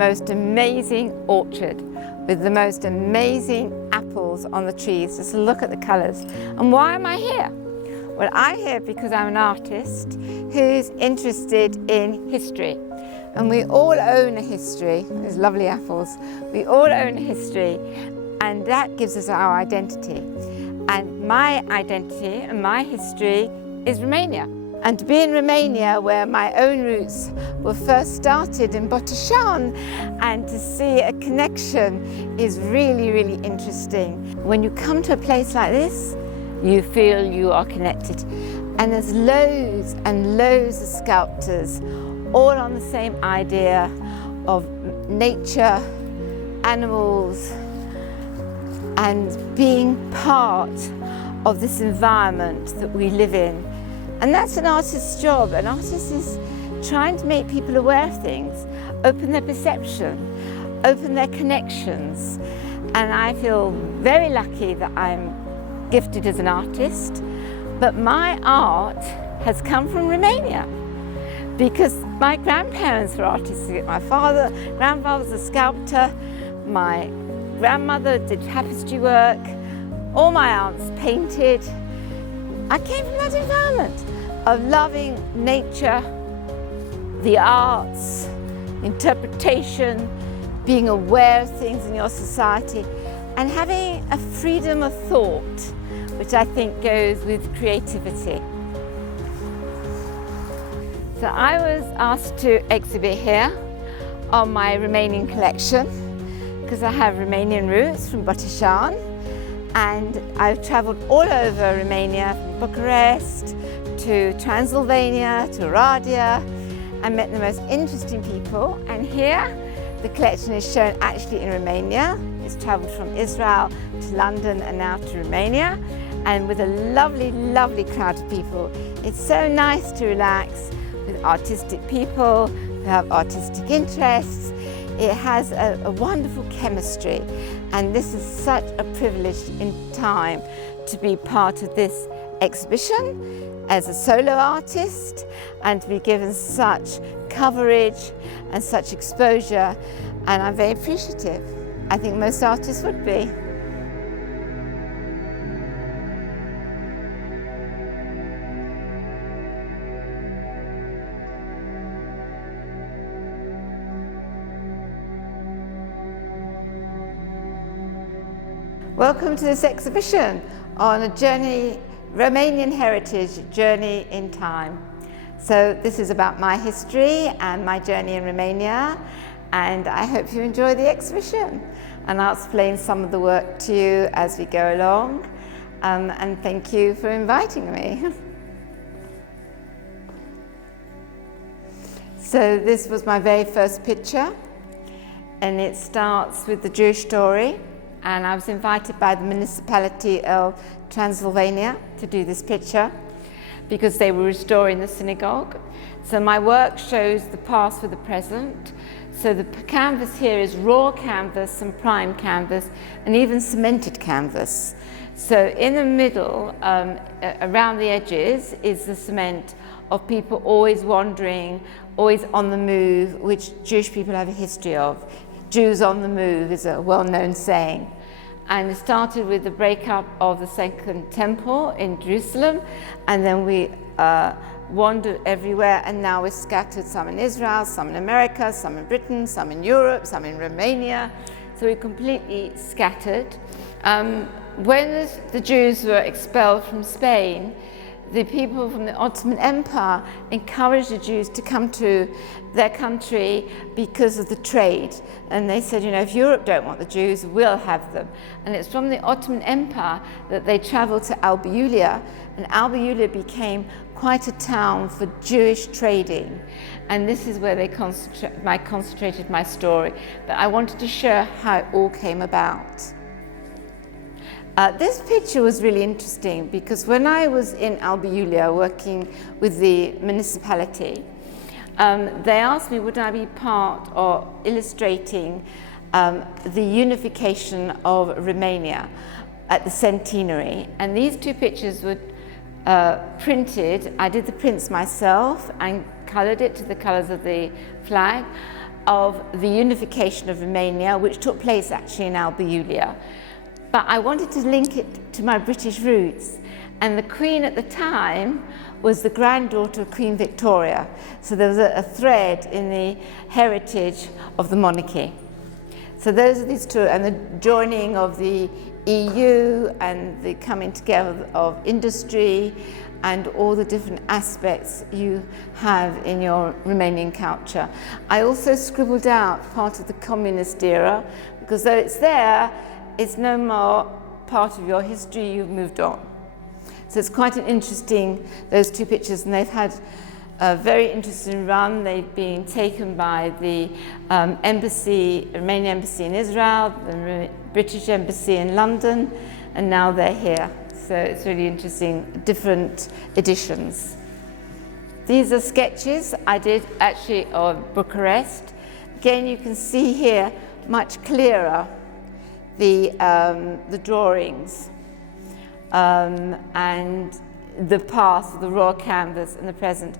most amazing orchard with the most amazing apples on the trees. Just look at the colours. And why am I here? Well, I'm here because I'm an artist who's interested in history. And we all own a history. There's lovely apples. We all own a history, and that gives us our identity. And my identity and my history is Romania. And to be in Romania, where my own roots were first started in Botoșani, and to see a connection is really, really interesting. When you come to a place like this, you feel you are connected. And there's loads and loads of sculptors, all on the same idea of nature, animals, and being part of this environment that we live in. And that's an artist's job. An artist is trying to make people aware of things, open their perception, open their connections. And I feel very lucky that I'm gifted as an artist, but my art has come from Romania because my grandparents were artistic. My grandfather was a sculptor, my grandmother did tapestry work, all my aunts painted. I came from that environment of loving nature, the arts, interpretation, being aware of things in your society, and having a freedom of thought, which I think goes with creativity. So I was asked to exhibit here on my Romanian collection because I have Romanian roots from Botoșani, and I've travelled all over Romania, from Bucharest to Transylvania to Oradea. I met the most interesting people, and here the collection is shown actually in Romania. It's travelled from Israel to London and now to Romania, and with a lovely, lovely crowd of people. It's so nice to relax with artistic people who have artistic interests. It has a wonderful chemistry, and this is such a privilege in time to be part of this exhibition as a solo artist and to be given such coverage and such exposure, and I'm very appreciative. I think most artists would be. Welcome to this exhibition on a journey, Romanian Heritage, Journey in Time. So this is about my history and my journey in Romania, and I hope you enjoy the exhibition. And I'll explain some of the work to you as we go along, and thank you for inviting me. So this was my very first picture, and it starts with the Jewish story. And I was invited by the municipality of Transylvania to do this picture because they were restoring the synagogue. So my work shows the past with the present. So the canvas here is raw canvas, some prime canvas, and even cemented canvas. So in the middle, around the edges, is the cement of people always wandering, always on the move, which Jewish people have a history of. Jews on the move is a well-known saying. And it started with the breakup of the Second Temple in Jerusalem, and then we wandered everywhere, and now we're scattered, some in Israel, some in America, some in Britain, some in Europe, some in Romania. So we're completely scattered. When the Jews were expelled from Spain, the people from the Ottoman Empire encouraged the Jews to come to their country because of the trade. And they said, you know, if Europe don't want the Jews, we'll have them. And it's from the Ottoman Empire that they traveled to Albiulia, and Albiulia became quite a town for Jewish trading. And this is where they concentrated my story. But I wanted to show how it all came about. This picture was really interesting because when I was in Albiulia working with the municipality, they asked me would I be part of illustrating the unification of Romania at the centenary. And these two pictures were printed. I did the prints myself and coloured it to the colours of the flag of the unification of Romania, which took place actually in Alba Iulia. But I wanted to link it to my British roots. And the Queen at the time was the granddaughter of Queen Victoria. So there was a thread in the heritage of the monarchy. So those are these two, and the joining of the EU and the coming together of industry and all the different aspects you have in your Romanian culture. I also scribbled out part of the communist era, because though it's there, it's no more part of your history, you've moved on. So it's quite an interesting, those two pictures, and they've had a very interesting run. They've been taken by the Romanian embassy in Israel, the British embassy in London, and now they're here. So it's really interesting, different editions. These are sketches I did actually of Bucharest. Again, you can see here much clearer the drawings and the past of the raw canvas and the present.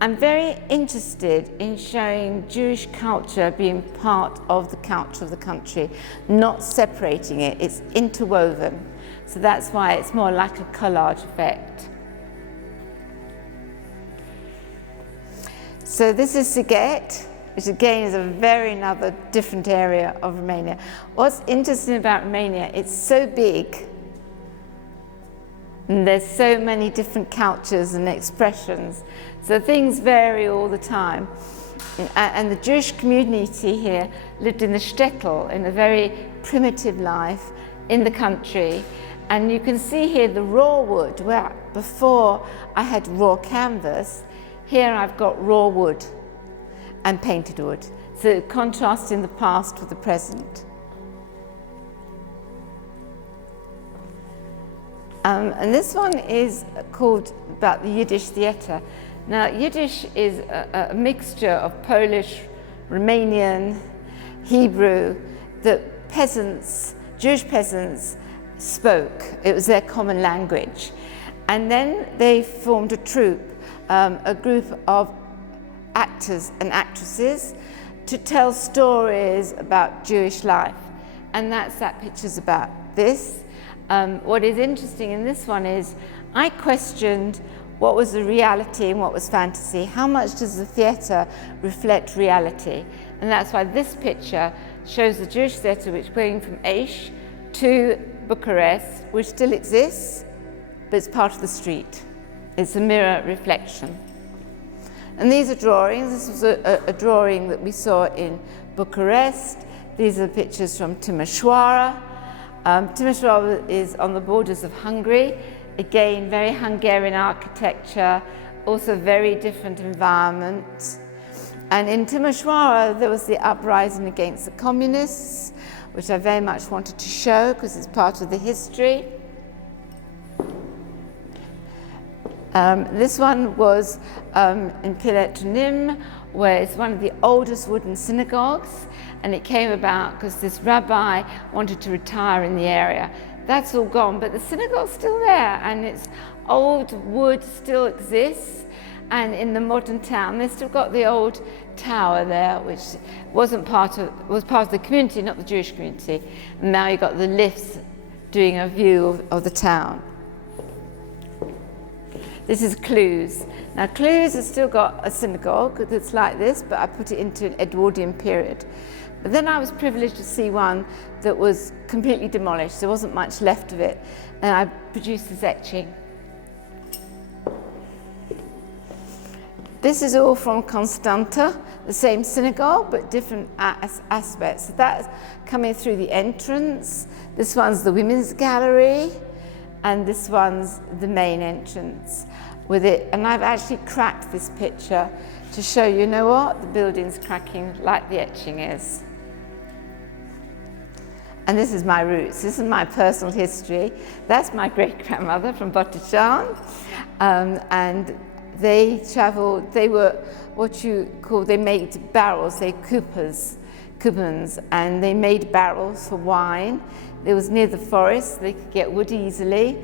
I'm very interested in showing Jewish culture being part of the culture of the country, not separating it. It's interwoven. So that's why it's more like a collage effect. So this is Sighet, which again is a very another different area of Romania. What's interesting about Romania, it's so big, and there's so many different cultures and expressions, so things vary all the time. And the Jewish community here lived in the shtetl, in a very primitive life in the country. And you can see here the raw wood, where before I had raw canvas, here I've got raw wood and painted wood. So contrasting the past with the present. And this one is called about the Yiddish theatre. Now, Yiddish is a mixture of Polish, Romanian, Hebrew that peasants, Jewish peasants, spoke. It was their common language. And then they formed a troupe, a group of actors and actresses to tell stories about Jewish life. And that picture's about this. What is interesting in this one is I questioned what was the reality and what was fantasy. How much does the theatre reflect reality? And that's why this picture shows the Jewish theatre, which is going from Aish to Bucharest, which still exists, but it's part of the street. It's a mirror reflection. And these are drawings. This was a drawing that we saw in Bucharest. These are pictures from Timișoara. Timișoara is on the borders of Hungary. Again, very Hungarian architecture, also very different environment. And in Timișoara, there was the uprising against the communists, which I very much wanted to show because it's part of the history. This one was in Pilpoul, where it's one of the oldest wooden synagogues, and it came about because this rabbi wanted to retire in the area. That's all gone, but the synagogue's still there, and its old wood still exists. And in the modern town, they've still got the old tower there, which was part of the community, not the Jewish community. And now you've got the lifts doing a view of the town. This is Cluj. Now Cluj has still got a synagogue that's like this, but I put it into an Edwardian period. But then I was privileged to see one that was completely demolished. There wasn't much left of it. And I produced this etching. This is all from Constanta, the same synagogue, but different aspects. So that's coming through the entrance. This one's the women's gallery, and this one's the main entrance with it. And I've actually cracked this picture to show you know what? The building's cracking like the etching is. And this is my roots. This is my personal history. That's my great-grandmother from Botoșani. And they traveled, they were what you call, they made barrels, they coupons, and they made barrels for wine. It was near the forest, they could get wood easily.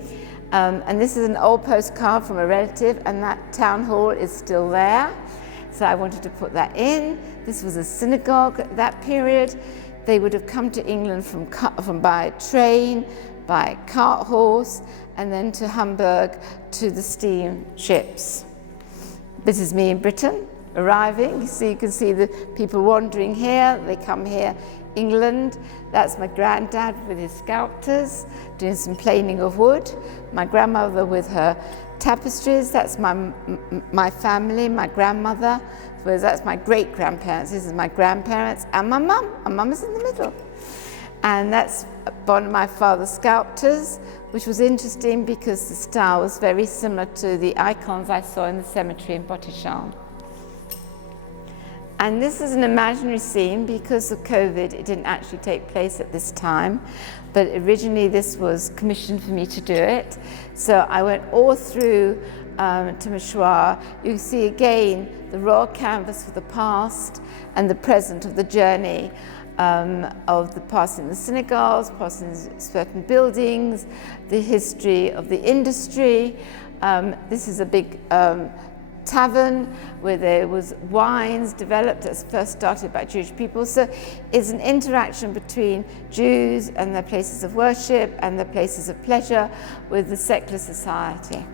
And this is an old postcard from a relative, and that town hall is still there. So I wanted to put that in. This was a synagogue at that period. They would have come to England from by train, by cart horse, and then to Hamburg to the steam ships. This is me in Britain, arriving. You can see the people wandering here. They come here, England. That's my granddad with his sculptors, doing some planing of wood. My grandmother with her tapestries. That's my family, my grandmother. Whereas that's my great-grandparents. This is my grandparents and my mum. My mum is in the middle. And that's one of my father's sculptors, which was interesting because the style was very similar to the icons I saw in the cemetery in Botticelli. And this is an imaginary scene because of COVID. It didn't actually take place at this time, but originally this was commissioned for me to do it. So I went all through Timișoara. You can see again the raw canvas for the past and the present of the journey of the past in the synagogues, past in certain buildings, the history of the industry. This is a big tavern where there was wines developed as first started by Jewish people. So it's an interaction between Jews and their places of worship and their places of pleasure with the secular society.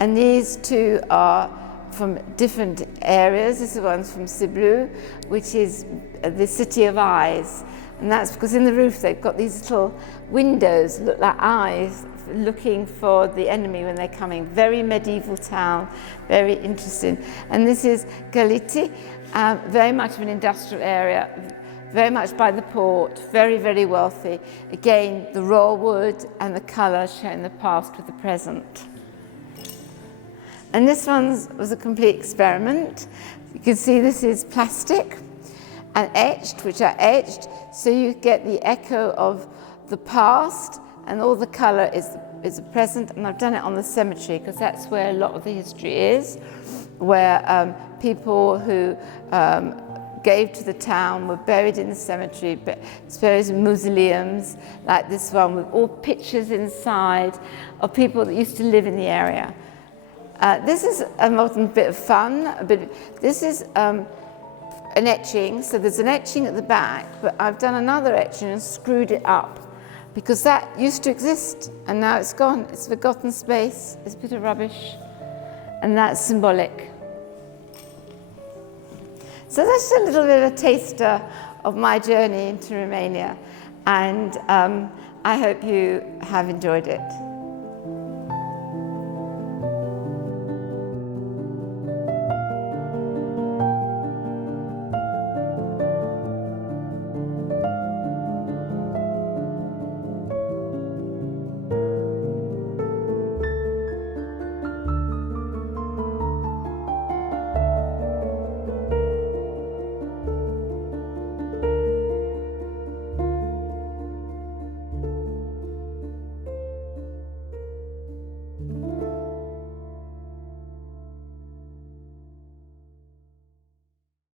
And these two are from different areas. This one's from Sibiu, which is the city of eyes. And that's because in the roof they've got these little windows, look like eyes, looking for the enemy when they're coming. Very medieval town, very interesting. And this is Călătorie, very much of an industrial area, very much by the port, very, very wealthy. Again, the raw wood and the colour showing the past with the present. And this one was a complete experiment. You can see this is plastic and etched, which are etched, so you get the echo of the past, and all the colour is the present. And I've done it on the cemetery because that's where a lot of the history is, where people who gave to the town were buried in the cemetery, but it's buried in mausoleums like this one with all pictures inside of people that used to live in the area. This is a modern bit of fun. This is an etching, so there's an etching at the back, but I've done another etching and screwed it up because that used to exist and now it's gone. It's forgotten space, it's a bit of rubbish, and that's symbolic. So that's a little bit of a taster of my journey into Romania, and I hope you have enjoyed it.